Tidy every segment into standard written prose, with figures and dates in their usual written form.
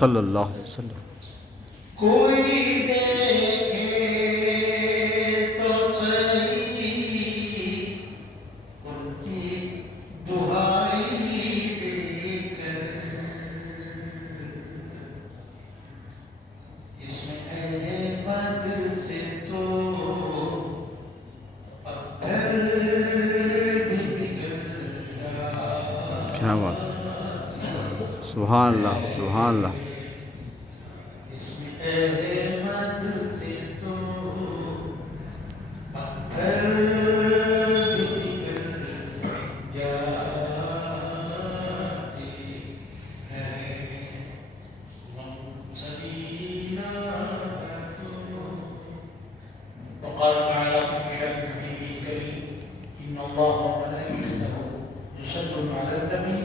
صلی اللہ علیہ وسلم. کوئی دیکھے تو صحیح ان کی دہائی دے کر، اس میں احمد سے تو پتھر بھی پگھل رہا. کیا بات ہے. سبحان اللہ سبحان اللہ. اس میں احمد سے تو پتھر بھی پگھل جاتے ہیں. منصرین وقال تعالى في شأن نبيه الكريم إن الله وملائكته يصلون على النبي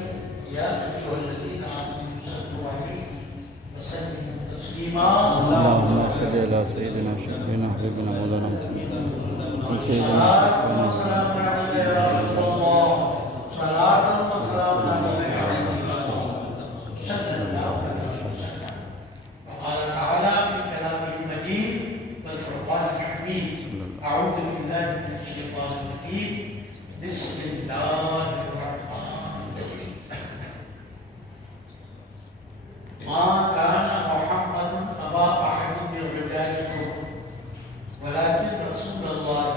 يا أيها الذين آمنوا صلوا عليه وسلموا تسليما. اللهم صل على سيدنا وشفينا حبيبنا مولانا محمد سيدنا صلاة وسلام عليك يا رسول الله. صلاة وسلام عليك يا رسول الله صلى الله عليه وسلم. وقال تعالى في كلامه المجيد والفرقان الحميد أعوذ بالله من الشيطان الرجيم بسم الله الرحمن الرحيم. ما كان محمد أبا أحد من رجالكم ولكن رسول الله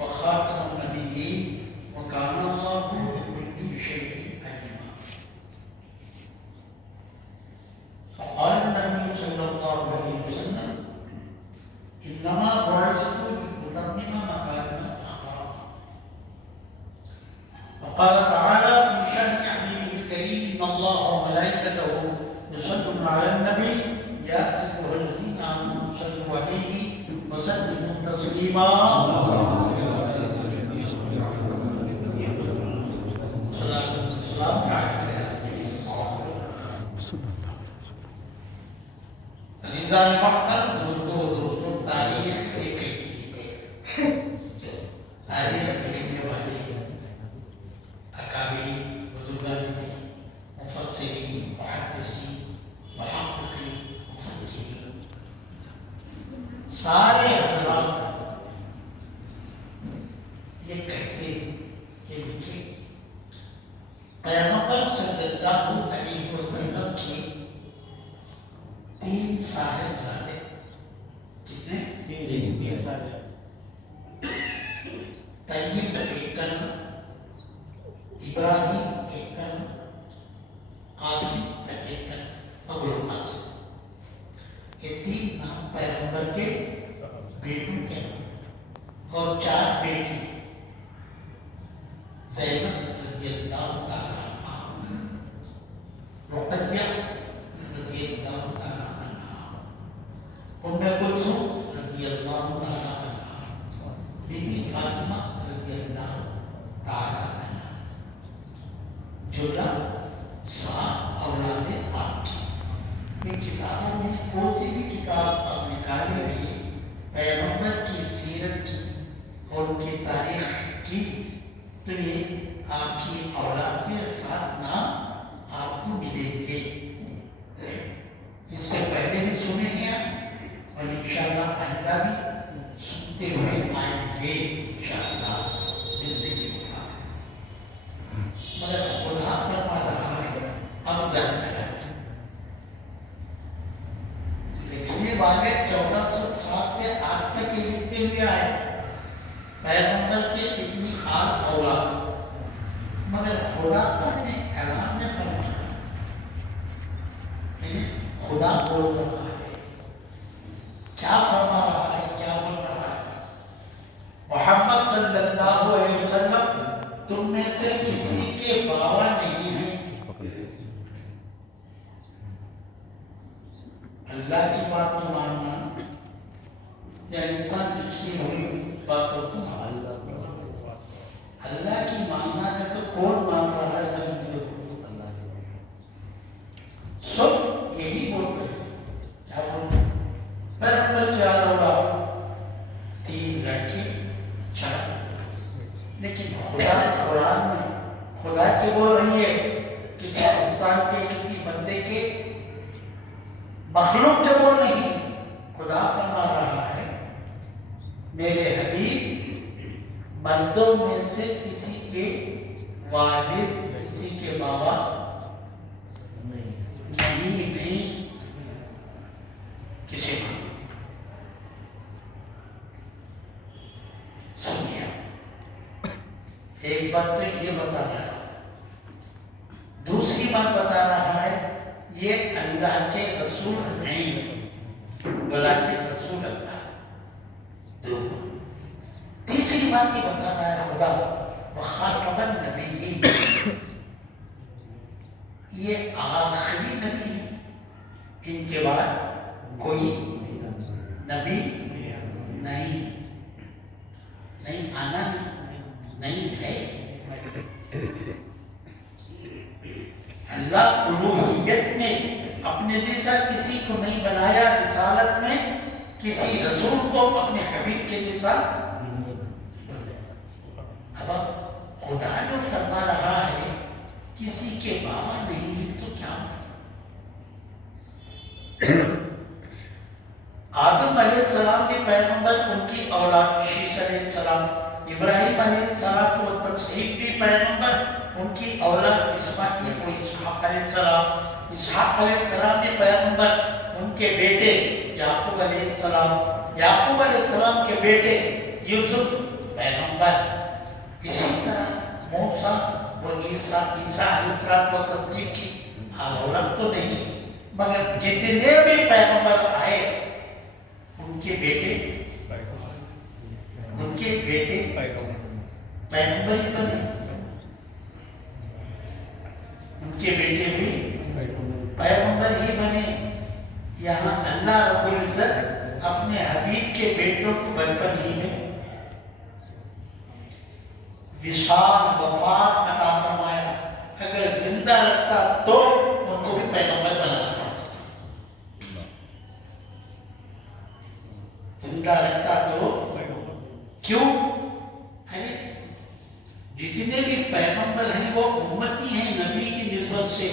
وخاتم النبيين وكان الله بكل شيء عليما. فقال النبي صلى الله عليه وسلم إنما بعثت لأتمم مكارم الأخلاق. وقال تعالى في شأن حبيبه الكريم إن الله وملائكته يصلون على النبي يا أيها الذين آمنوا صلوا عليه وسلموا تسليما. صلاة والسلام عليك يا نبي الله. عزیزان محترم، دوستوں، تاریخ ایک کہتی ہے، تاریخ لکھنے والے اکابرین بزرگان دین، مفسرین، محدثین، محققین، مفکرین، سارے حضرات یہ کہتے ہیں کہ پیغمبر صلی اللہ علیہ وسلم کے 3 صاحبزادے. کتنے؟ 3. طیب ایک کا نام، ابراہیم ایک کا نام، قاسم ایک کا نام، ابو القاسم. یہ 3 نام پیغمبر کے بیٹوں کے نام، اور 4 بیٹی زینب رضی اللہ تعالیٰ عنہا، رقیہ رضی اللہ تعالیٰ عنہا، ام کلثوم رضی اللہ تعالیٰ عنہا، بی بی فاطمہ رضی اللہ تعالیٰ عنہا. جملہ 7 اولاد آپ. یہ کتابوں میں کوئی سی بھی کتاب آپ نکالیں گے پیغمبر کی سیرت کی اور ان کی تاریخ کی، تو یہ آپ کی اولاد کے 7 نام آپ کو ملیں گے. اس سے پہلے بھی سنے ہیں اور انشاءاللہ آئندہ بھی سنتے ہوئے آئیں گے انشاءاللہ زندگی اٹھا کر. مگر خدا فرما رہا ہے اب جاننا ہے. لکھنے والے 1407 سے آج تک یہ لکھتے ہوئے آئے پیغمبر کے اتنی اولاد، مگر خدا اپنے کلام میں فرمایا، خدا بول رہا ہے. کیا فرما رہا ہے، کیا بول رہا ہے؟ محمد صلی اللہ علیہ وسلم تم میں سے کسی کے بابا نہیں ہیں. اللہ کی بات کو ماننا یا انسان لکھی ہوئی باتوں کو ماننا. اللہ کی ماننا ہے تو کون مان رہا ہے؟ سب یہی بول رہے ہیں. کیا بول رہے ہیں؟ پیغمبر کیا اولاد 3 لڑکے 4. لیکن خدا قرآن میں خدا کے بول رہی ہے کہ انسان کے کسی بندے کے مخلوق کے بول نہیں، خدا فرما رہا ہے میرے حبیب مردوں میں سے کسی کے والد، کسی کے بابا نہیں کسی ماں۔ سنیے، ایک بات تو یہ بتا رہا ہے، دوسری بات بتا رہا ہے یہ اللہ کے رسول نہیں بلکہ رسول اللہ۔ دو، تیسری بات یہ بتا رہا ہے خدا وخاتم النبیین، یہ آخری نبی ہے، ان کے بعد کوئی نبی نہیں آنا نہیں ہے۔ اللہ الوہیت میں اپنے جیسا کسی کو نہیں بنایا، رسالت میں کسی رسول کو اپنے حبیب کے جیسا۔ اب خدا جو فرما رہا ہے کسی کے بابا نہیں ہے تو کیا؟ آدم علیہ السلام کے پیغمبر، ان کی اولاد شیش علیہ السلام، ابراہیم علیہ السلام و تسلیم بھی پیغمبر، ان کی اولاد اسماعیل و اسحاق علیہ السلام، اسحاق علیہ السلام بھی پیغمبر، ان کے بیٹے یعقوب علیہ السلام، یعقوب علیہ السلام کے بیٹے یوسف پیغمبر۔ اسی طرح موسیٰ و عیسیٰ علیہ السلام و تسلیم کی اولاد تو نہیں، مگر جتنے بھی پیغمبر آئے ان کے بیٹے پیغمبر ہی بنے، ان کے بیٹے بھی پیغمبر ہی بنے۔ یہاں اللہ رب العزت اپنے حبیب کے بیٹوں کو بچپن ہی میں وصال وفات عطا فرمایا، اگر زندہ رکھتا تو ان کو بھی پیغمبر بنانا پڑتا، زندہ رکھتا تو کیوں؟ جتنے بھی پیغمبر ہیں وہ امتی ہیں نبی کی نسبت سے،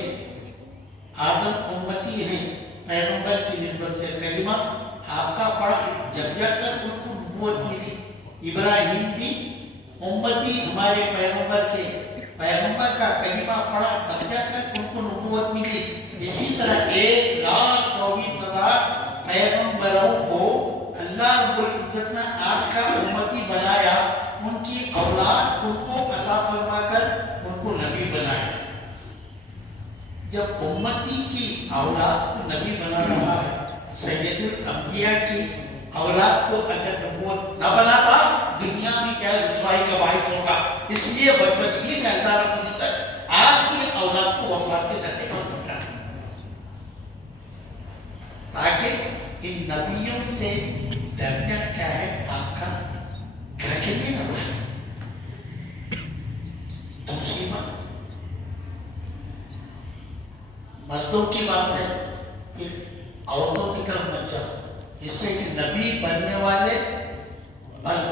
آدم امتی ہیں پیغمبر کی نسبت سے، کلمہ آپ کا پڑھا جب جا کر ان کو نبوت ملی، ابراہیم بھی امتی ہمارے پیغمبر کے، پیغمبر کا کلمہ پڑھا تب جا کر ان کو نبوت ملی۔ اسی طرح 1,24,000 پیغمبروں کو اللہ رب العزت نے آپ کا امتی بنایا، ان کی اولاد ان کو عطا فرما کر ان کو نبی بنایا۔ جب امتی کی اولاد کو نبی بنا رہا ہے، سید الانبیاء کی اولاد کو اگر نبوت نہ بناتا دنیا میں کیا رسوائی کا باعث ہوگا۔ اس لیے بچپن ہی میں اللہ رب العزت آج کی اولاد کو وفات کے درجے پر پہنچا، تاکہ ان نبیوں سے درجہ کیا ہے آپ کا گھٹنے نہ پائے۔ دوسری بات مردوں کی بات ہے، پھر عورتوں کی طرف مت جاؤ، اس سے کہ نبی بننے والے مرد،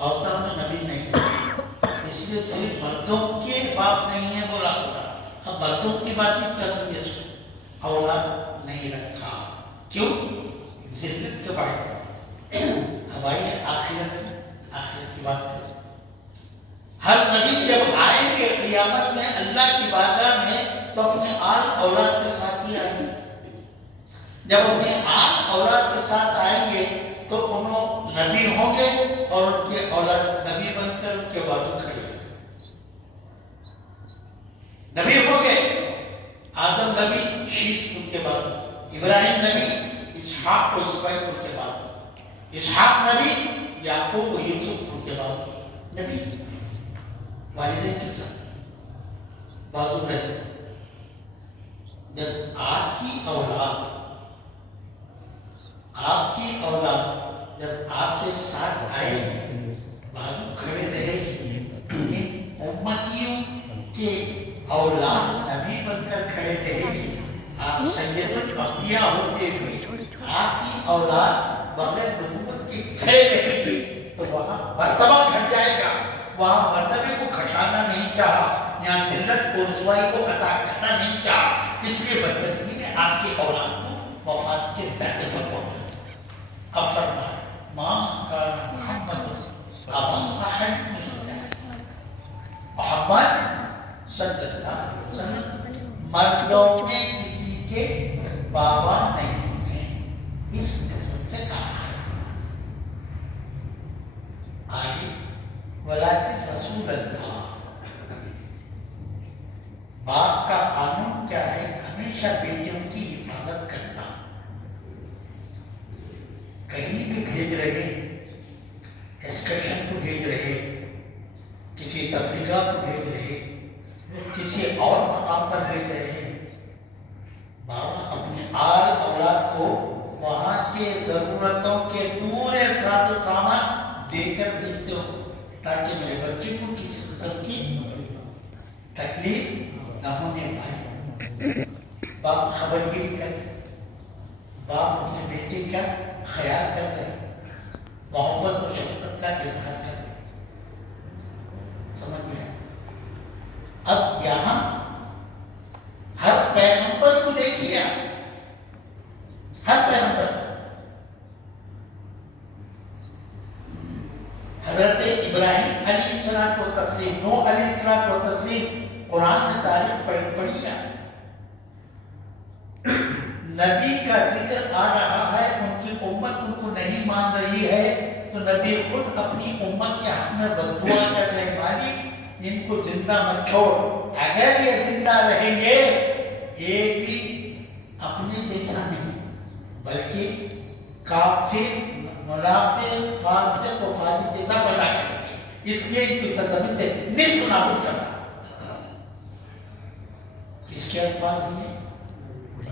عورتوں میں نبی نہیں، اس لیے صرف مردوں کے باپ نہیں ہے بولا ہوتا۔ اب مردوں کی بات ہی کر رہی ہے، اولاد نہیں رکھا، کیوں؟ ذلت کے بعد۔ اب آئیے آخرت کی بات کریں۔ ہر نبی جب آئیں گے قیامت میں اللہ کی بارگاہ میں تو اپنے آل اولاد کے ساتھ ہی آئیں گے۔ جب اپنے آل اولاد کے ساتھ آئیں گے تو انہوں نبی ہوں گے اور ان کے اولاد نبی بن کر ان کے بازو کھڑے ہوں گے، نبی ہوں گے۔ آدم نبی، شیش ان کے بازو، ابراہیم نبی، اسحاق و اسماعیل ان کے بازو، اسحاق نبی، یعقوب و یوسف ان کے بازو، نبی والدین کے ساتھ بازو رہتے۔ جب آپ کی اولاد جب آپ کے ساتھ آئے گی، بازو کھڑے رہے گی، ان امتیوں کے اولاد نبی بن کر کھڑے رہے گی، آپ سید الانبیاء ہوتے ہوئے آپ کی اولاد بغیر نبوت کے کھڑے رہے گی، تو وہاں مرتبہ گھٹ جائے گا۔ وہاں مرتبے کو گھٹانا نہیں چاہا، یہاں ذلت و رسوائی کو عطا کرنا نہیں چاہا، اس لیے بدبختی نے آپ کی اولاد کو وفات کے درد پر پہنچا. اب فرمایا ماں کان محمد ابا احد من رجالکم. محمد صلی اللہ علیہ وسلم مردوں میں کسی کے بابا نہیں ہیں. اس نسبت سے کہا ہے. آگے ولیکن رسول اللہ. باپ کا قانون کیا ہے؟ ہمیشہ بیٹیوں کی حفاظت کرنا. کہیں بھی بھیج رہے، ایکسکرشن کو بھیج رہے، کسی تفریح کو بھیج رہے، کسی اور مقام پر بھیج رہے، بابا اپنے آل اولاد کو وہاں کے ضرورتوں کے پورے ساز و سامان دے کر بھیجتے ہو تاکہ میرے بچے کو کسی قسم کی تکلیف نہ ہونے پائے. باپ خبر گیری کر رہے، باپ اپنے بیٹے کا خیال کر رہے، محبت اور شفقت کا اظہار کر رہے. سمجھ گیا؟ اب یہاں ہر پیغمبر کو دیکھیے، ہر پیغمبر حضرت ابراہیم علیہ السلام کو تسلیم، نوح علیہ السلام کو تسلیم. قرآن میں تاریخ پڑھی ہے، نبی کا ذکر آ رہا ہے، ان کی امت ان کو نہیں مان رہی ہے تو نبی خود اپنی امت کے حق میں بددعا کر رہے ہیں، مالک ان کو زندہ مت چھوڑ. اگر یہ زندہ رہیں گے ایک بھی اپنے جیسا نہیں بلکہ کافر منافق فاسق و فاجر جیسا پیدا کریں گے. اس لیے ان کی سرزمین سے نصف نابود کرنا. کس کے الفاظ ہیں؟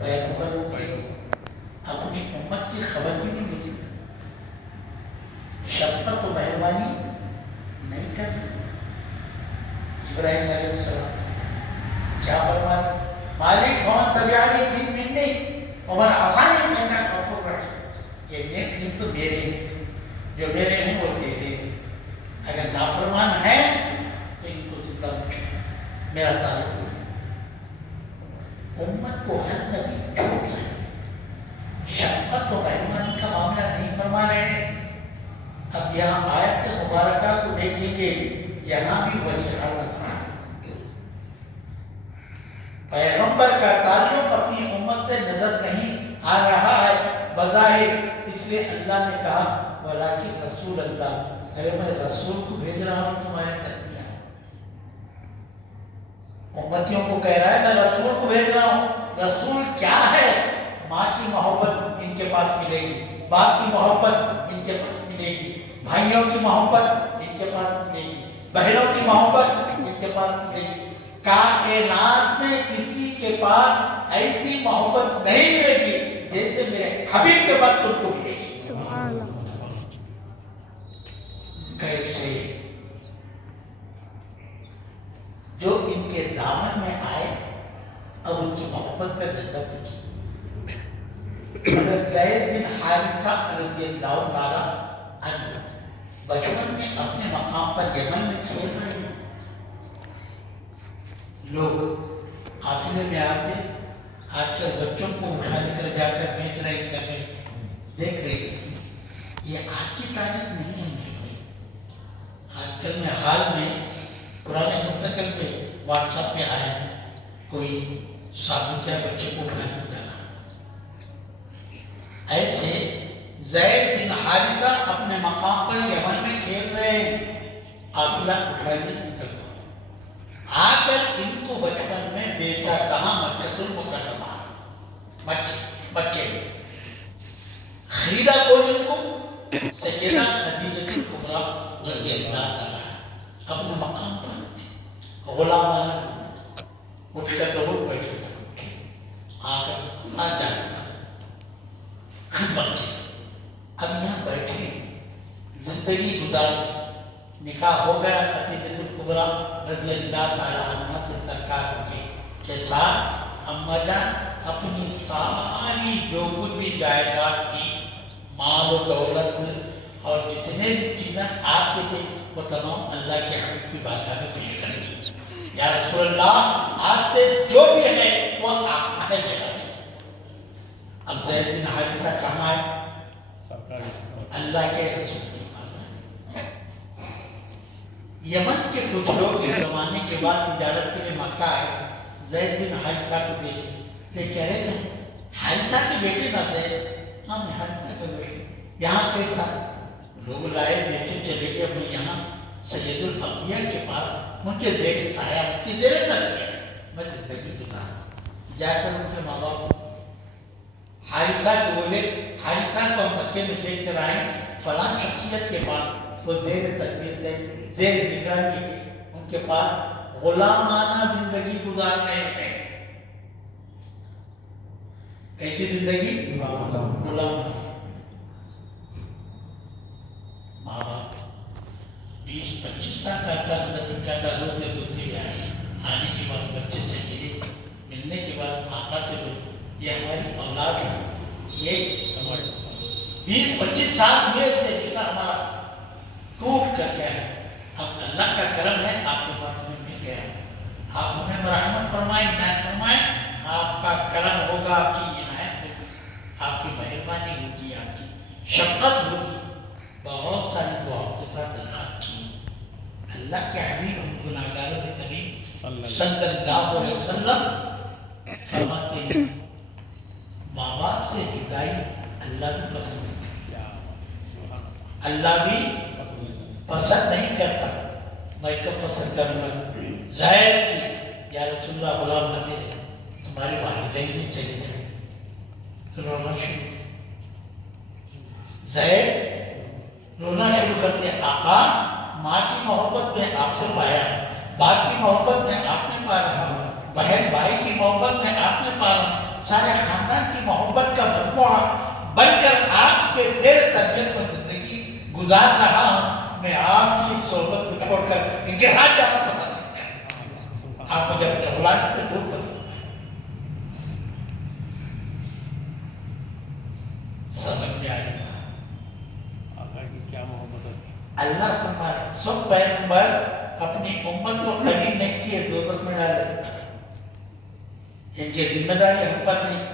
پیغمبروں کے. اپنی امت کی خبر بھی نہیں ملی، شفقت و مہربانی نہیں کرنا. ابراہیم علیہ السلام کیا فرمایا؟ مالک فمن تبعنی فمنی ومن عصانی فانک غفور رحیم. یہ نیک دن تو میرے ہیں، جو میرے ہیں وہ تیرے ہیں. اگر نافرمان ہیں تو ان کو زندہ رکھو، میرا تعلق نہیں. امت کو ہر نبی چھوڑ رہے ہیں، شفقت و مہربانی کا معاملہ نہیں فرما رہے ہیں. اب یہاں آیت مبارکہ کو دیکھیں گے، یہاں بھی وہی حال نظر آ رہا ہے. پیغمبر کا تعلق اپنی امت سے نظر نہیں آ رہا ہے بظاہر، اس لیے اللہ نے کہا ولیکن رسول اللہ. ارے میں رسول کو بھیج رہا ہوں تمہارے درمیان. امتیوں کو کہہ رہا ہے میں رسول کو بھیج رہا ہوں. رسول کیا ہے؟ ماں کی محبت ان کے پاس ملے گی، باپ کی محبت ان کے پاس ملے گی، بھائیوں کی محبت ان کے پاس ملے گی، بہنوں کی محبت ان کے پاس ملے گی. کائنات میں کسی کے پاس ایسی محبت نہیں ملے گی جیسے میرے حبیب کے پاس تم کو ملے گی. سبحان اللہ. کیسے؟ جو ان کے دامن میں آئے اب ان کی محبت کا جذبہ دیکھی. حضرت زید بن حارثہ رضی اللہ تعالیٰ عنہ بچپن میں اپنے مقام پر یمن میں کھیل رہے ہیں. لوگ قافلے میں آتے، آج کل بچوں کو اٹھا لے کر جا کر بیچ رہے کر رہے دیکھ رہے تھے. یہ آج کی تاریخ نہیں ہے میرے بھائی. آج کل میں حال میں پرانے مستقل پہ واٹس ایپ پہ آیا کوئی سابق کیا بچے کو اٹھانے کو ڈالا. ایسے زید بن حارثہ اپنے مقام پر یمن میں کھیل رہے ہیں، قافلہ اٹھانے نکل گیا. آ کر ان کو بچپن میں بیچا کہاں؟ مکہ المکرمہ، مکے میں. خریدا کون ان کو؟ سیدہ خدیجہ الکبریٰ رضی اللہ تعالیٰ اپنے مقام پر غلامانہ اٹھ کر تو اٹھ بیٹھ کر آ کر آ جانا خدمت کی. اب یہاں بیٹھے زندگی گزار، نکاح ہو گیا خدیجہ الکبریٰ رضی اللہ تعالیٰ عنہ سے سرکار کے ساتھ. اما جان اپنی ساری جو کچھ بھی جائیداد تھی، مال و دولت اور جتنے بھی چیزیں آپ کے تھے وہ تمام اللہ کے حبیب کی بارگاہ میں پیش کر دی. یا رسول اللہ آج سے جو بھی ہے وہ آپ کا ہے، میرا نہیں. اب زید بن حارثہ کہاں ہے؟ اللہ کے رسول کے پاس ہے۔ یمن کے کچھ لوگ اس زمانے کے بعد تجارت کے لیے مکہ آئے، زید بن حارثہ کو دیکھے، کہہ رہے تھے حارثہ کے بیٹے نہ تھے؟ ہاں میں حارثہ کے بیٹے۔ یہاں کیسا؟ لوگ لائے، بیٹے چلے گئے، میں یہاں سید الانبیاء کے پاس ان کے زیر سایہ، ان کی زیر تربیت میں زندگی گزارا۔ جا کر ان کے ماں باپ حارثہ کو بولے، حارثہ کو ہم مکے میں دیکھ کر آئے، فلاں شخصیت کے پاس وہ زیر تربیت ہے، زیر نگرانی ہے، ان کے پاس غلامانہ زندگی گزار رہے ہیں۔ کیسی زندگی؟ غلامانہ۔ ماں باپ 20-25 سال کا عرصہ ان کا روتے روتے آئے، آنے کے بعد بچے سے ملنے کے بعد آقا سے بولے یہ ہماری اولاد ہے، یہ 20-25 سال ہوئے سے جتنا ہمارا ٹوٹ کر گیا ہے، اب اللہ کا کرم ہے آپ کے پاس ہمیں مل گیا ہے، آپ ہمیں مرحمت فرمائیں، عنایت فرمائیں، آپ کا کرم ہوگا، آپ کی عنایت ہوگی، آپ کی مہربانی ہوگی، آپ کی شفقت ہوگی۔ بہت ساری دعاؤں کے ساتھ درخواست کی۔ اللہ کے حبیب ہم گناہگاروں کے قریب صلی اللہ علیہ وسلم فرماتے ہیں ماں باپ سے جدائی اللہ بھی پسند نہیں کرتا، اللہ بھی پسند نہیں کرتا۔ میں کب پسند کروں گا؟ زید کی یا رسول اللہ غلام حاضر ہے، تمہارے والدین میں چلے جائیں، رونا شروع کر، زید رونا شروع کر دیا، آقا ماں کی محبت میں آپ سے پایا، باپ کی محبت میں آپ نے پا رہا، بہن بھائی کی محبت میں آپ نے پا رہا، سارے خاندان کی محبت کا مجموعہ بن کر آپ کے زیر تربیت میں زندگی گزار رہا ہوں، میں آپ کی صحبت کو چھوڑ کر ان کے ساتھ جانا پسند نہیں کرتا، آپ مجھے اپنے غلام سے دور کر دو۔ سمجھ میں آئے گا کیا محبت ہے؟ اللہ فرمائے سب پیغمبر اپنی امت کو قریب نہیں کیے، دوزخ میں ڈالے، ان کی ذمہ داری ہم پر نہیں،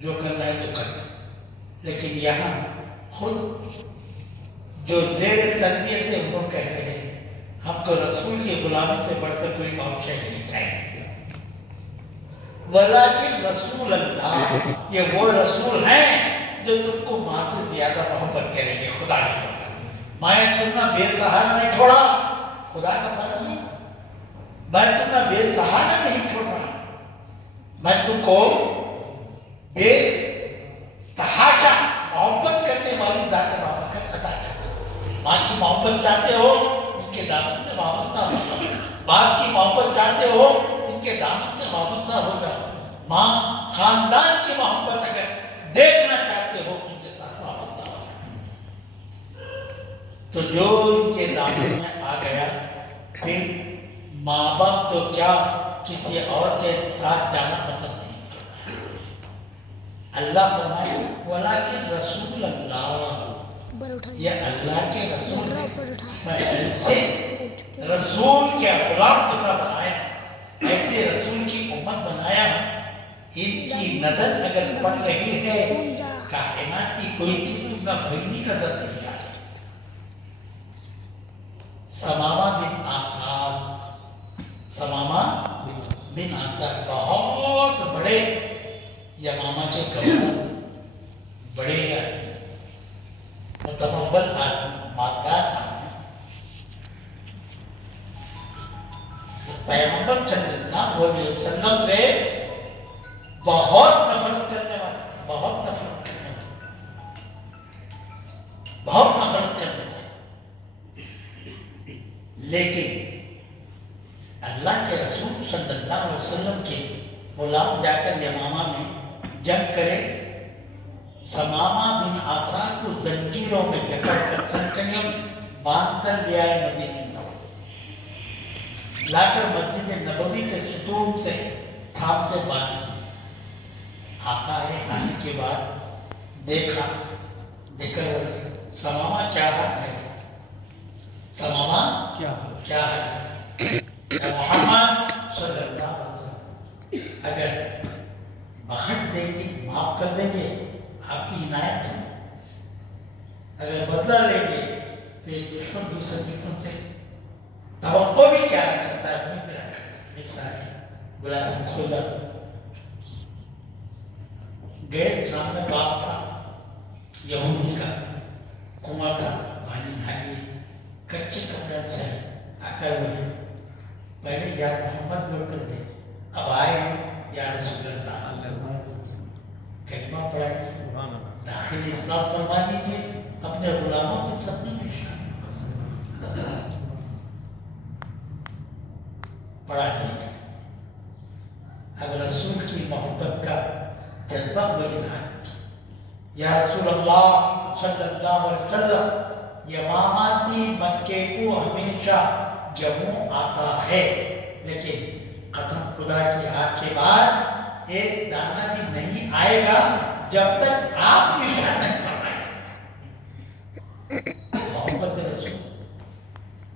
جو کرنا ہے تو کرنا، لیکن یہاں خود جو زیر تربیت ہے وہ کہہ رہے ہیں ہم کو رسول کی غلامی سے بڑھ کر کوئی اور شے نہیں چاہیے۔ ولیکن رسول اللہ یہ وہ رسول ہیں جو تم کو ماں سے زیادہ محبت کریں گے، خدا ہی میں تم نے بے سہارا نہیں چھوڑا، خدا کا فرمان ہے، میں تم نے بے سہارا نہیں چھوڑا، میں تم کو بے تحاشا محبت کرنے والی ذات بابرکت عطا کرتا ہوں۔ ماں کی محبت چاہتے ہو ان کے دامن سے وابستہ ہو جاؤ، باپ کی محبت چاہتے ہو ان کے دامن سے وابستہ ہو جاؤ، ماں خاندان کی محبت اگر دیکھنا چاہتے ہو ان کے ساتھ وابستہ ہو جاؤ، تو جو ان کے دامن میں آ گیا پھر ماں باپ تو کیا کسی اور کے ساتھ جانا پسند نہیں کرتا۔ اللہ فرمائے ولیکن رسول اللہ یہ اللہ کے رسول ہے، میں ایسے رسول کے غلام تمہیں بنایا، ایسے رسول کی امت بنایا ہوں، ان کی نظر اگر پڑ رہی ہے کائنات کی کوئی چیز تمہیں بھرنی نظر نہیں آ رہی۔ ثمامہ بن آساد، ثمامہ بن آساد بہت بڑے یمامہ کے گورنر، بڑے آدمی، متمول آدمی، مالدار آدمی، پیغمبر صلی اللہ علیہ وسلم سے بہت نفرت کرنے والے، بہت نفرت کرنے والے، بہت نفرت کرنے والے، لیکن اللہ کے رسول صلی اللہ علیہ وسلم کے غلام جا کر یمامہ میں جنگ کرے، ثمامہ بن آساد کو زنجیروں میں جکڑ کر سنکنیوں میں باندھ کر لے آئے مدینہ نبوی، لا کر مسجد نبوی کے ستون سے تھام سے باندھ کی۔ آقا ہے آنے کے بعد دیکھا، دیکھ کر بولے ثمامہ کیا حال ہے، ثمامہ کیا حال ہے، اے محمد صلی اللہ علیہ وسلم اگر بخش دیں گے، معاف کر دیں گے کی عنایت ہے. اگر بدلہ لیں گے تو ایک دشمن دوسرے دشمن سے توقع بھی کیا رکھ سکتا ہے اپنی پہ ایک ساتھ ملازم کھولا گئے. سامنے باغ تھا یہودی کا, کنواں تھا, پانی ڈھالیے, کچے کپڑے سے آ کر بولے پہلے یا محمد بول کر گئے, اب آئے یا رسول اللہ, کلمہ پڑھائے, داخل اسلام فرما دیجیے, اپنے غلاموں کے سامنے میں پڑھا دیں. اب رسول کی محبت کا جذبہ وہ اظہار یا رسول اللہ صلی اللہ علیہ وسلم, یماماتی مکے کو ہمیشہ گیہوں آتا ہے, لیکن قسم خدا کی آگ کے بعد ایک دانہ بھی نہیں آئے گا جب تک آپ ارشاد نہیں فرمائیں. محبت رسول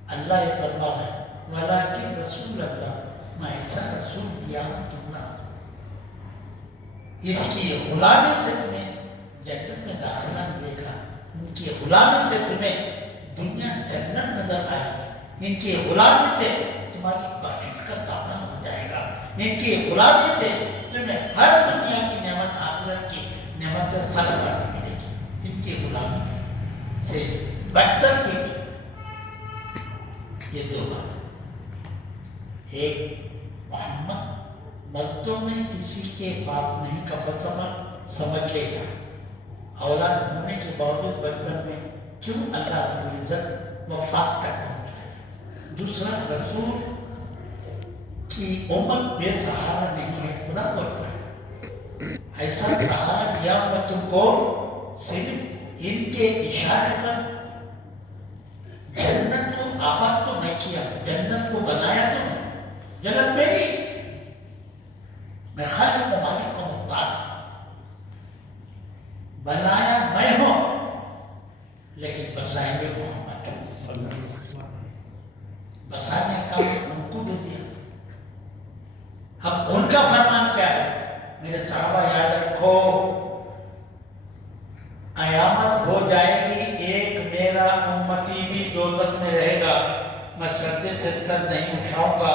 اللہ یہ فرما رہا ہے, ولیکن رسول اللہ, میں ایسا رسول دیا ہوں تم نہ, اس کی غلامی سے تمہیں جنت میں داخلہ ملے گا, ان کی غلامی سے تمہیں دنیا جنت نظر آئے گی, ان کی غلامی سے تمہاری بخشش کا دامن ہو جائے گا, ان کی غلامی سے تمہیں ہر دنیا کی نعمت آخرت کی نعمت سے سرفراز ملے گی, ان کی غلامی سے بہتر بھی. یہ دو بات, ایک محمد مردوں میں کسی کے باپ نہیں کا فلسفہ سمجھ لے گا, اولاد ہونے کے باوجود بچپن میں کیوں اللہ رب العزت وفات تک پہنچائے. دوسرا, رسول کی امت بے سہارا نہیں ہے, خدا بول رہا ہے, ایسا سہارا دیا ہوں تم کو صرف ان کے اشارے پر. جنت کو آباد تو میں کیا, جنت کو بنایا تو میں, جنت میری, میں خالق و مالک کو محتاج, بنایا میں ہوں, لیکن بسائیں گے محمد, بسانے کا ان کو دے دیا. اب ان کا فرمان کیا ہے؟ میرے صحابہ یاد رکھو, قیامت ہو جائے گی, ایک میرا امتی بھی دوزخ میں رہے گا, میں سردے سے سر نہیں اٹھاؤں گا,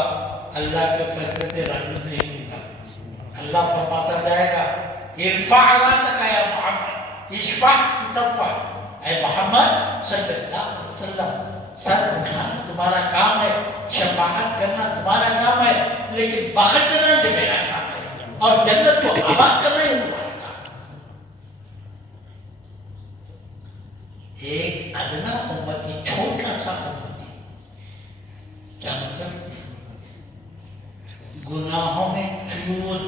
اللہ کے فیصلے سے راضی نہیں ہوں گا. اللہ فرماتا جائے گا, ارفع راسک یا محمد, اشفع تشفع, اے محمد صلی اللہ علیہ وسلم, سر اٹھانا تمہارا کام ہے, شفاعت کرنا تمہارا کام ہے, لیکن بخشنا یہ میرا کام ہے, اور جنت کو آباد کرنا یہ تمہارا کام ہے. ایک ادنا امتی, چھوٹا سا امتی, کیا مطلب؟ گناہوں میں چور,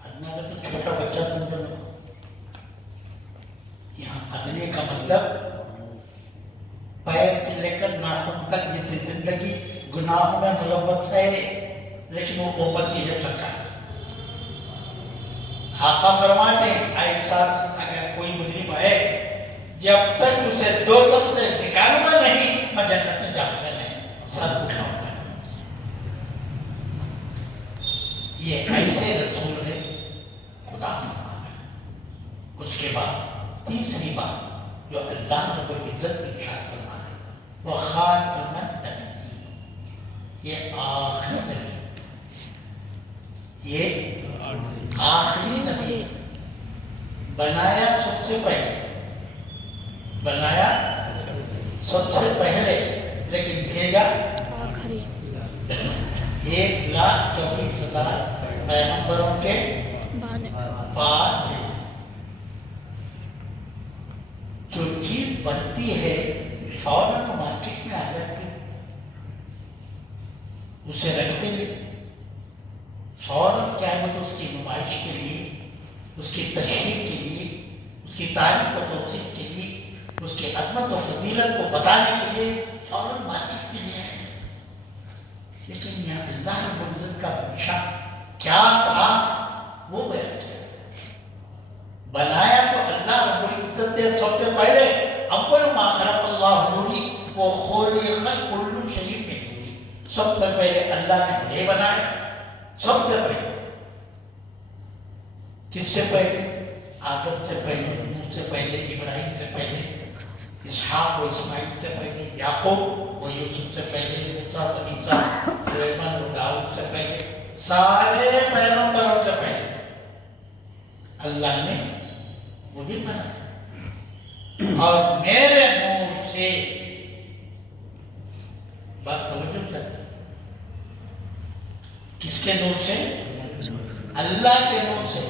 ادنا کا تو چھوٹا بچہ سمجھو نا, یہاں ادنے کا مطلب پیر سے لے کر ناخن تک جس زندگی گناہوں میں ملوث ہے, لیکن وہ امتی ہے سرکار. آقا فرماتے ہیں, ایسا اگر کوئی مجرم ہے, جب تک اسے دوزخ سے نکالوں گا نہیں, میں جنت میں جاؤں گا نہیں, سر اٹھاؤں گا. یہ ایسے رسول ہے خدا فرمانا. اس کے بعد تیسری بات جو اللہ رب العزت ارشاد فرماتے ہیں, وہ خاتم النبی, یہ آخری نبی, یہ آخری نبی, بنایا سب سے پہلے, بنایا سب سے پہلے, لیکن بھیجا 1,24,000 پیغمبروں کے بعد. جو چیز بنتی ہے فوراً مارکیٹ میں آ جاتی ہے, اسے رکھتے ہوئے فوراً کیا ہے, تو اس کی نمائش کے لیے, اس کی تشہیر کے لیے, اس کی تعریف و توصیف کے لیے, اس کی عظمت و فضیلت کو بتانے کے لیے فوراً مارکیٹ میں نہیں آیا. لیکن یہاں اللہ رب العزت کا منشا کیا تھا وہ بیان کیا. بنایا تو اللہ رب العزت نے سب سے پہلے, اول ما خلق اللہ نوری وہ خلق کل شیء من نوری, سب سے پہلے اللہ نے مجھے بنایا, سب سے پہلے. کس سے پہلے؟ آدم سے پہلے، نوح سے پہلے، ابراہیم سے پہلے، اسحاق و اسماعیل سے پہلے، یعقوب و یوسف سے پہلے، موسیٰ و عیسیٰ، سلیمان و داؤد سے پہلے، سارے پیغمبروں سے پہلے اللہ نے مجھے بنایا اور میرے نور سے، بات توجہ کرتے، کس کے نور سے؟ اللہ کے نور سے۔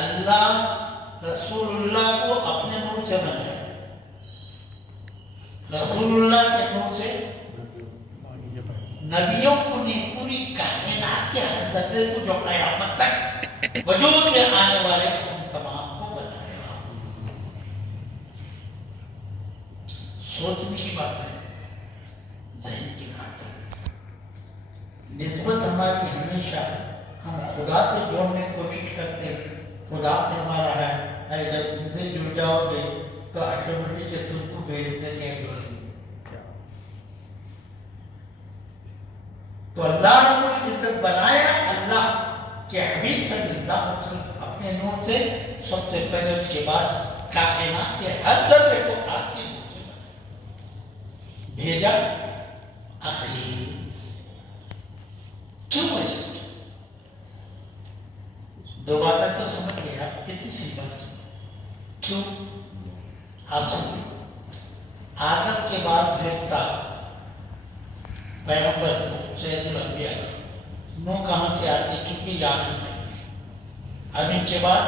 اللہ رسول اللہ کو اپنے نور سے بنایا، رسول اللہ کے نور سے نبیوں کو نہیں، پوری کائنات کے ہر ذرے کو جو قیامت تک وجود میں آنے والے ان تمام کو بنایا۔ سوچنے کی بات ہے، ذہن کی بات ہے۔ نسبت ہماری ہمیشہ ہم خدا سے جوڑنے کی کوشش کرتے ہیں، خدا فرما رہا ہے ارے جب ان سے جڑ جاؤ گے تو آٹومیٹک تم کو میرے سے کیا جوڑ گے۔ تو اللہ رب العزت بنایا اللہ کے حبیب صلی اللہ علیہ وسلم اپنے نور سے سب سے پہلے، اس کے بعد کائنات کے ہر ذرے کو آپ کے نور سے بنایا، بھیجا اخی۔ کیوں ایسے؟ دو باتیں تو سمجھ گئے آپ، اتنی سی بات کیوں آپ سمجھ؟ آدم کے بعد بھیجتا پیغمبر سید الانبیاء، نوح کہاں سے آتی؟ کیونکہ یاسین نہیں، اب ان کے بعد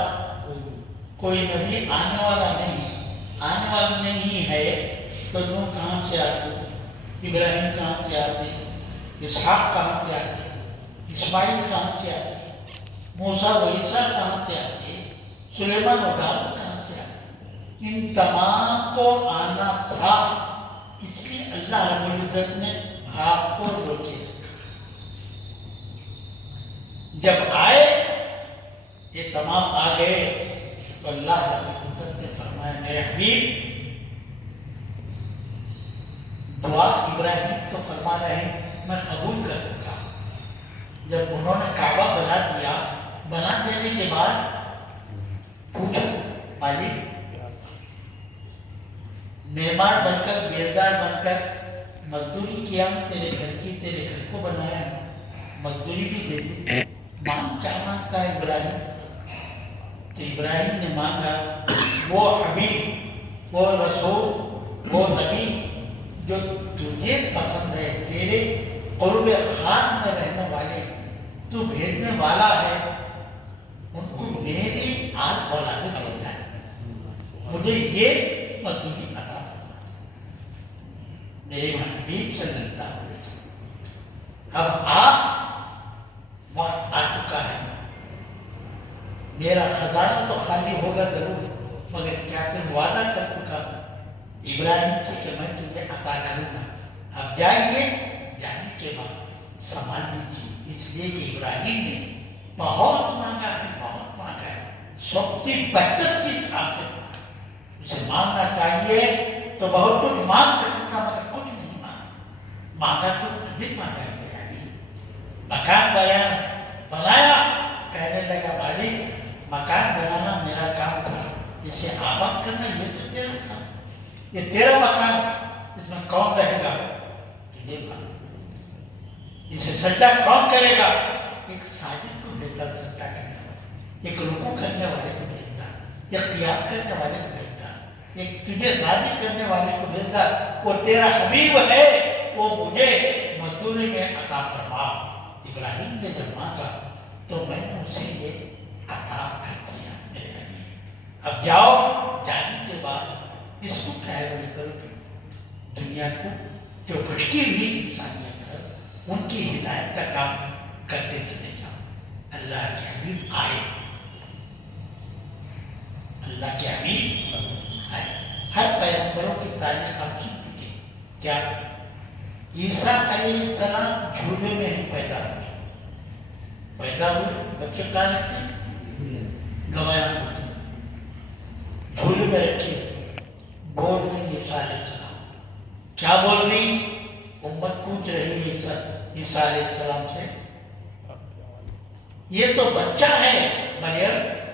کوئی نبی آنے والا نہیں ہے، آنے والا نہیں ہے تو نوح کہاں سے آتی؟ ابراہیم کہاں سے آتے؟ اسحاق کہاں سے آتے؟ اسماعیل کہاں سے آتے؟ موسیٰ و عیسیٰ کہاں سے آتے؟ سلیمان و داؤد کہاں سے آتے؟ ان تمام کو آنا تھا، اس لیے اللہ رب العزت نے آپ کو روکے۔ جب آئے یہ تمام آ گئے تو اللہ رب العزت نے فرمایا میرے حبیب، دعا ابراہیم تو فرما رہے ہیں میں قبول کر چکا۔ جب انہوں نے کعبہ بنا دیا، بنا دینے کے بعد پوچھو مالک، معمار بن کر، بیلدار بن کر مزدوری کیا، تیرے گھر کی، تیرے گھر کو بنایا، مزدوری بھی دے دی، مانگ کیا مانگتا ہے ابراہیم؟ تو ابراہیم نے مانگا وہ حبیب، وہ رسول، وہ نبی جو تجھے پسند ہے، تیرے قرب خان میں رہنے والے تو بھیجنے والا ہے، ان کو میری آل اولاد بھیجنا ہے، مجھے یہ مزدوری عطا فرما۔ میرے حبیب صلی اللہ علیہ وسلم اب آپ وقت آ چکا ہے، میرا خزانہ تو خالی ہوگا ضرور، مگر کیا کہ وعدہ کر چکا ابراہیم سے کہ میں تجھے عطا کروں گا۔ اب جائیے، جانے کے بعد سنبھال لیجیے، اس لیے کہ ابراہیم نے بہت مانگا ہے، بہت مانگا ہے، سب سے بہتر چیز آپ سے مانگا، اسے مانگنا چاہیے تو بہت کچھ مانگ سکتا تھا مگر کچھ نہیں مانگا، مانگا تو تمہیں مانگا ہے میرے حبیب۔ مکان بنایا، کہنے لگا مالک مکان بنانا میرا کام تھا، اسے آباد کرنا یہ تو تیرا کام، یہ تیرا مکان، اس میں کون رہے گا؟ تجھے معلوم۔ اسے سجدہ کون کرے گا؟ ایک ساجد کو بھیجتا سجدہ کرنے والا، ایک رکوع کرنے والے کو بھیجتا، ایک قیام کرنے والے کو بھیجتا، ایک تجھے راضی کرنے والے کو بھیجتا، وہ تیرا حبیب ہے، وہ مجھے مزدوری میں عطا فرما۔ ابراہیم نے جب مانگا تو میں نے اسے یہ عطا کر دیا میرے حبیب۔ اب جاؤ، جانے کے بعد اس کو خیر کرو، دنیا کو جو بھٹکی ہوئی انسانیت ہے ان کی ہدایت کا کام کرتے چلے جاؤ۔ اللہ کے حبیب آئے، اللہ کے حبیب آئے۔ ہر پیغمبروں کی تاریخ آپ سن چکے، کیا عیسیٰ علیہ السلام جھولے میں ہی پیدا ہوئے، بچے کہاں رکھتے ہیں؟ گوارا ہوتے، جھولے میں رکھے، بول رہی عیسیٰ علیہ السلام، کیا بول رہی؟ امت پوچھ رہی ہے عیسیٰ علیہ السلام سے، یہ تو بچہ ہے مریم،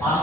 5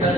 10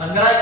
15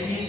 30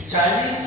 40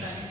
40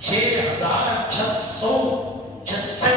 6666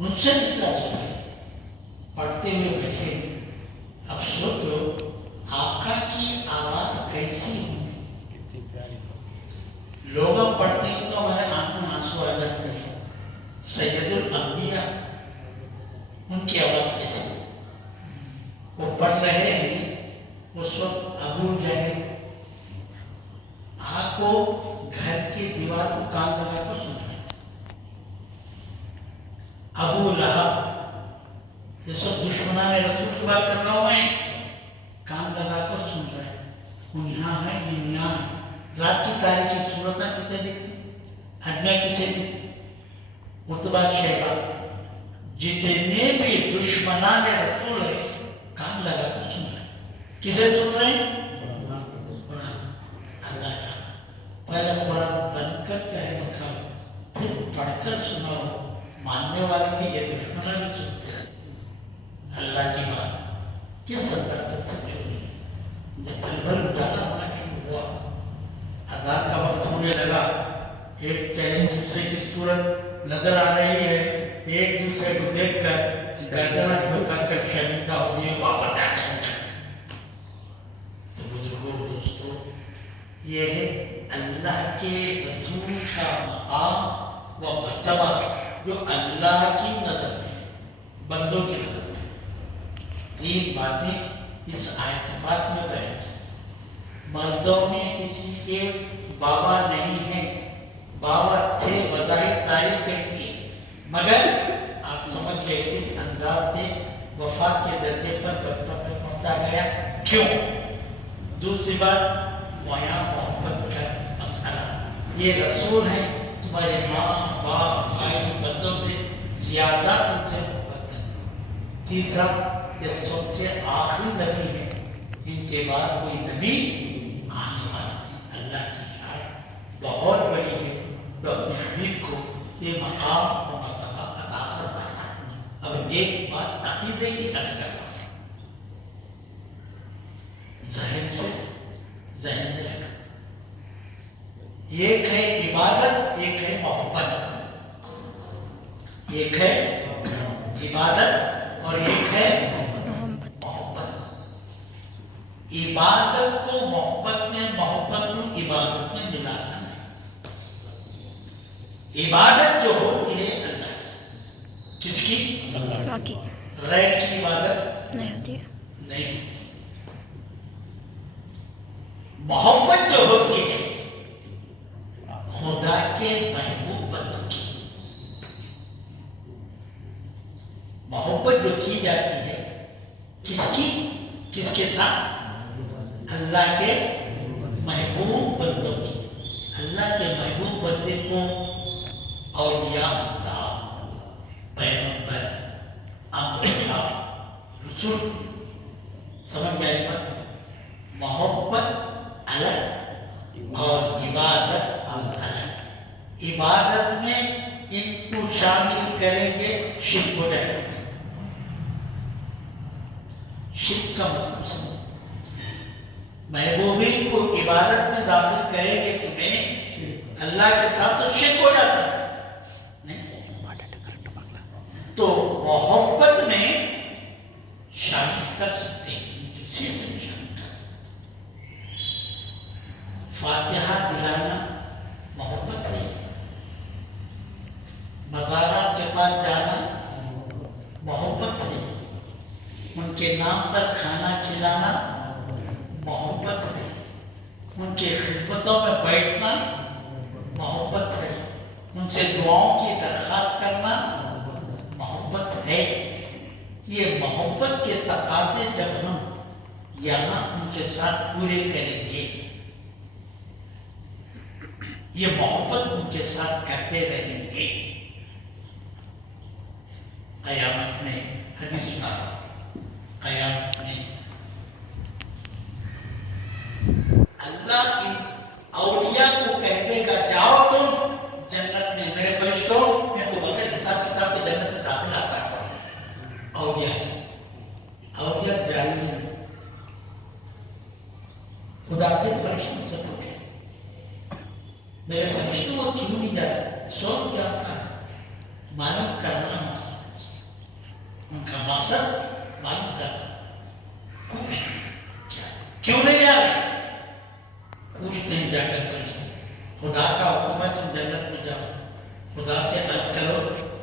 ان سے نکلا چکے پڑھتے ہوئے بیٹھے. اب سوچو آقا کی آواز کیسی ہوگی. لوگ اب پڑھتے ہیں تو ہمارے آنکھ میں آنسو آ جاتے ہیں. سید الانبیاء ان کی آواز کیسی ہوگی. وہ پڑھ رہے ہیں اس وقت ابو جہل آپ کو گھر کی دیوار کو کان لگا کر سن رہے ہیں. ابو لہب یہ سب دشمنان رسول کی بات کر رہا ہوں میں, کان لگا کر سن رہے ہیں. ان یہاں ہے ان یہاں ہے. رات کی تاریخی صورتیں کسے دیکھتی, ادنا کسے دیکھتی. عتبہ شیبہ جتنے بھی دشمنان رسول ہے کان لگا کر سن رہے ہیں. کسے سن رہے ہیں؟ اللہ کا. پہلے قرآن بن کر چاہے لکھا پھر پڑھ کر سنا ہو. ماننے والے کے یہ دشمنہ بھی سنتے ہیں. اللہ کی بات کس صداقت سے چھوڑی ہے. جب بھل بھل اجالا ہونا شروع ہوا, اذان کا وقت ہونے لگا, ایک چاہے دوسرے کی صورت نظر آ رہی ہے, ایک دوسرے کو دیکھ کر گردنہ جھکا کر شرمندہ ہوتی ہے, واپس آ گئے. تو بزرگوں دوستوں, یہ ہے اللہ کے رسول کا مقام و مرتبہ جو اللہ کی نظر میں, بندوں کی نظر میں. تین باتیں اس آیت پاک میں بیان کی. مردوں میں کسی کے بابا نہیں ہیں, بابا تھے بظاہر تاریخ کہتی ہے, مگر آپ سمجھ گئے کس انداز سے وفات کے درجے پر بچپن میں پہنچا گیا, کیوں. دوسری بات وہاں محبت کا مسئلہ. یہ رسول ہیں, تمہارے ماں باپ بھائی بندوں سے زیادہ تم سے محبت کریں. تیسرا یہ سب سے آخری نبی ہے, ان کے بعد کوئی نبی آنے والا نہیں. اللہ کی شان بہت بڑی ہے جو اپنے حبیب کو یہ مقام و مرتبہ عطا فرمایا. اب ایک بات عقیدے کی اٹھ کر ذہن میں رکھنا. ایک ہے عبادت, ایک ہے محبت. ایک ہے عبادت اور ایک ہے محبت. عبادت کو محبت میں, محبت کو عبادت میں ملانا نہیں. عبادت جو ہوتی ہے اللہ کی, کس کی؟ اللہ کی. غیر کی عبادت نہیں ہوتی. محبت جو ہوتی ہے خدا کے محبوب بندوں کی. محبت جو کی جاتی ہے کس کی, کس کے ساتھ؟ اللہ کے محبوب بندوں کی. اللہ کے محبوب بندے کو اولیاء اللہ, پیغمبر, انبیاء, رسول. سمجھ میں آئی بات؟ محبت الگ اور عبادت الگ. عبادت میں ان کو شامل کریں گے شرک ہو جائے گا. شرک کا مطلب سمجھ, محبوبین کو عبادت میں داخل کریں گے تمہیں اللہ کے ساتھ, تو شرک ہو جاتا ہے. تو محبت میں شامل کر سکتے ہیں, کسی سے بھی شامل کر. فاتحہ دلانا محبت نہیں. مزارات کے پاس جانا محبت نہیں. ان کے نام پر کھانا کھلانا محبت نہیں. ان کے خدمتوں میں بیٹھنا محبت ہے. ان سے دعاؤں کی درخواست کرنا محبت ہے. یہ محبت کے تقاضے جب ہم یہاں ان کے ساتھ پورے کریں گے, یہ محبت ان کے ساتھ کرتے رہیں گے, قیامت میں حدیث سنا, قیامت میں اللہ ان اولیاء کو کہہ دے گا جاؤ تم جنت میں, میرے فرشتوں ان کو بغیر حساب کتاب کے جنت میں داخل آتا ہے. اولیاء کی, اولیاء جاہلی میں خدا کے فرشتوں سے پوچھے میرے فرشتوں وہ کیوں نہیں جائے؟ سو جاتا ہے, معلوم کرانا مقصد. مقصد معلوم کر پوچھ کیوں نہیں جا رہے پوچھتے ہیں جا کر فرشتے خدا کا حکم ہے تم جنت میں جاؤ خدا سے عرض کرو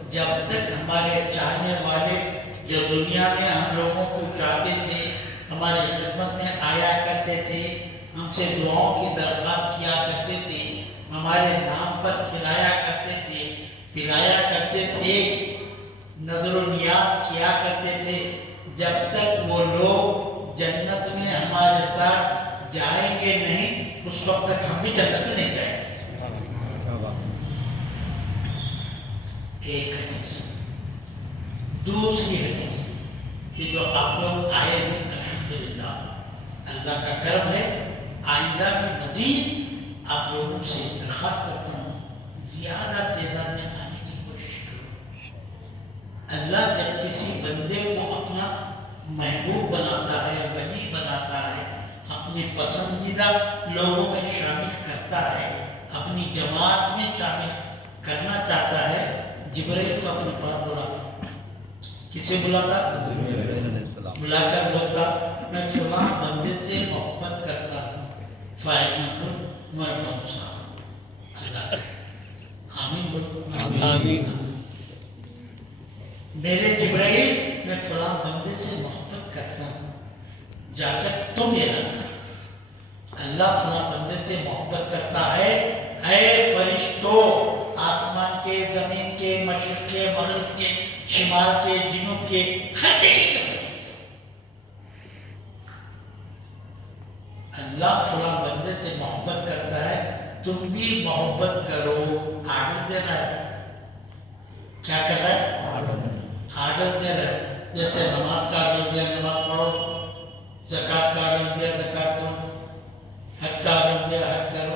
جب تک ہمارے چاہنے والے جو دنیا میں ہم لوگوں کو چاہتے تھے ہماری خدمت میں آیا کرتے تھے ہم سے دعاؤں کی درخواست کیا کرتے تھے ہمارے نام پر کھلایا کرتے تھے پلایا کرتے تھے نظر و نیاز کیا کرتے تھے جب تک وہ لوگ جنت میں ہمارے ساتھ جائیں گے نہیں اس وقت تک ہم بھی جنت میں نہیں جائیں گے ایک حدیث دوسری حدیث یہ جو آپ لوگ آئے ہیں الحمدللہ اللہ کا کرم ہے آئندہ میں مزید آپ لوگوں سے درخواست کرتا ہوں زیادہ تعداد میں آنے کی کوشش کرو اللہ جب کسی بندے کو اپنا محبوب بناتا ہے ولی بناتا ہے اپنے پسندیدہ لوگوں میں شامل کرتا ہے اپنی جماعت میں شامل کرنا چاہتا ہے جبرائیل کو اپنے پاس بلاتا کسے بلاتا بلا کر بولتا میں فلاں بندے سے محبت کرتا ہوں اللہ آمین بول آمین میرے جبرائیل میں فلاں بندے سے محبت کرتا ہوں جا کر تم اعلان کر اللہ فلاں بندے سے محبت کرتا ہے اے فرشتوں آسمان کے زمین کے مشرق کے مغرب کے شمال کے جنوب کے ہر جگہ کے اللہ فلاں بندے سے محبت کرتا ہے تم بھی محبت کرو آرڈر دے رہا ہے کیا کر رہا ہے آرڈر دے رہا ہے جیسے نماز کا آرڈر دیا نماز پڑھو زکوٰۃ کا آرڈر دیا زکوٰۃ دو حج کا آرڈر دیا حج کرو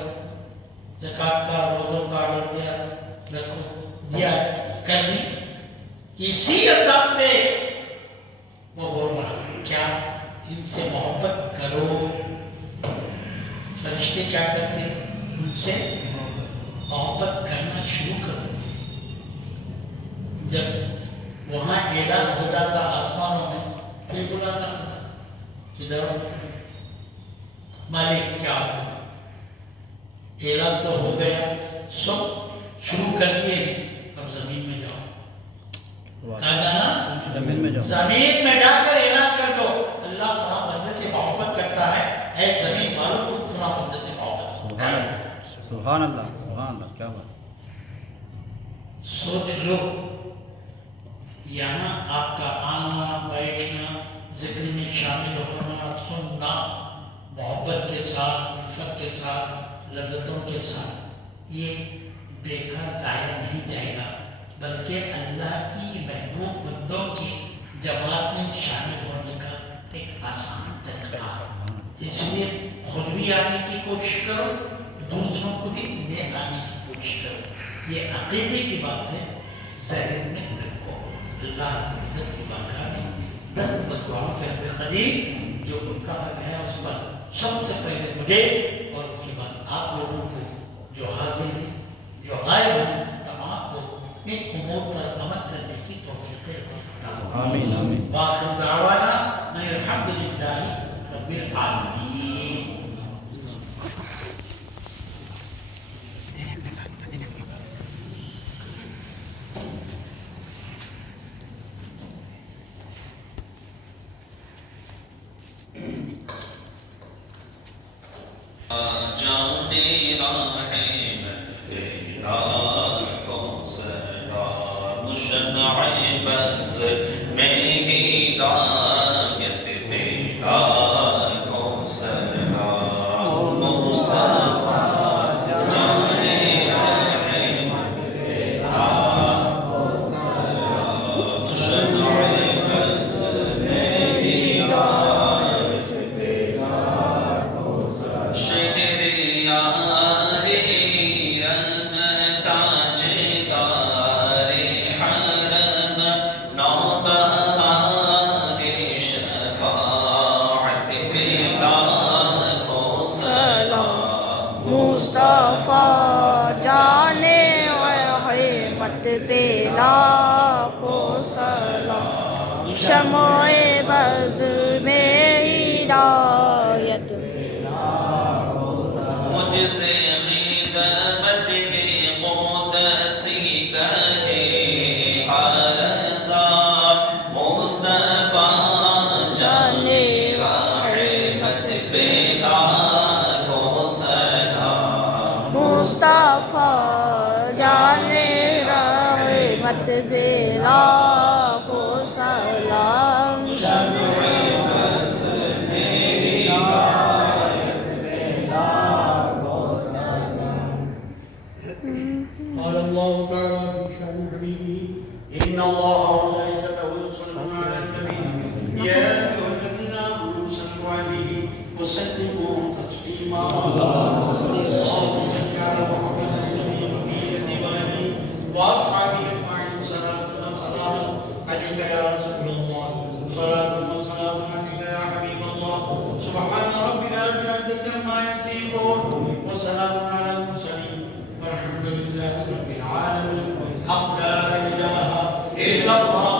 زکوٰۃ کا روزوں کا آرڈر دیا رکھو دیا کر لی اسی انداز سے وہ بول رہا ہے کیا ان سے محبت کرو فرشتے کیا کرتے ہیں ان سے محبت کرنا شروع کر دیتے جب وہاں اعلان ہو جاتا آسمانوں میں پھر بلاتا ادھر مالک کیا ہو اعلان تو ہو گیا سب شروع کر دیے اب زمین میں جاؤ کہاں جانا زمین میں جاؤ زمین میں جا کر اعلان کر دو اللہ فلاں بندے سے محبت کرتا ہے اے زمین والو تم فلاں بندے سے محبت کرو سبحان اللہ کیا بات سوچ لو یہاں آپ کا آنا بیٹھنا ذکر میں شامل ہونا سننا محبت کے ساتھ الفت کے ساتھ لذتوں کے ساتھ یہ بیکار ضائع نہیں جائے گا بلکہ اللہ کی محبوب بندوں کی جماعت میں شامل ہونے کا ایک آسان طریقہ ہے اس لیے خود بھی آنے کی کوشش کرو دوسروں کو بھی لے آنے کی کوشش کرو یہ عقیدے کی بات ہے ذہن میں رکھو اللہ کی مدد کی بارگاہ میں دست بدعاؤں کے رب قریب جو ان کا حق ہے اس پر سب سے پہلے مجھے اور اس کے بعد آپ لوگوں کو جو حاضر ہیں جو غائب ہیں تمام کو ان امور پر عمل کرنے کی توفیق عطا فرمائے آمین آمین وآخر دعوانا ان الحمدللہ رب العالمین جانے راہ کو سلام مشنع بز میں ہدایت تیرا کو سلام مصطفیٰ جانے راہ کو سلام مشنع بز میں ہدایت تیرا کو سلام شہر یاری مصطفیٰ جانے رحمت پہ لاکھوں سلام شمع بز میں ہدایت مجھ سے خدمت کے قدسی کہے عرضا مصطفیٰ جانے رحمت پہ لاکھوں سلام مصطفیٰ جانے رحمت بلا کو سلام قال الله تعالى في شأن حبيبه إن الله وملائكته يصلون على النبي يا أيها الذين آمنوا صلوا عليه وسلموا تسليما اللهم صل على محمد النبي الأمي وآله وأصحابه أجمعين صلاة وسلام عليك يا رسول الله صلاة وسلام عليك يا حبيب الله سبحان ربك رب العزة عما يصفون وسلام على المرسلين والحمد لله رب العالمين حق لا إله إلا الله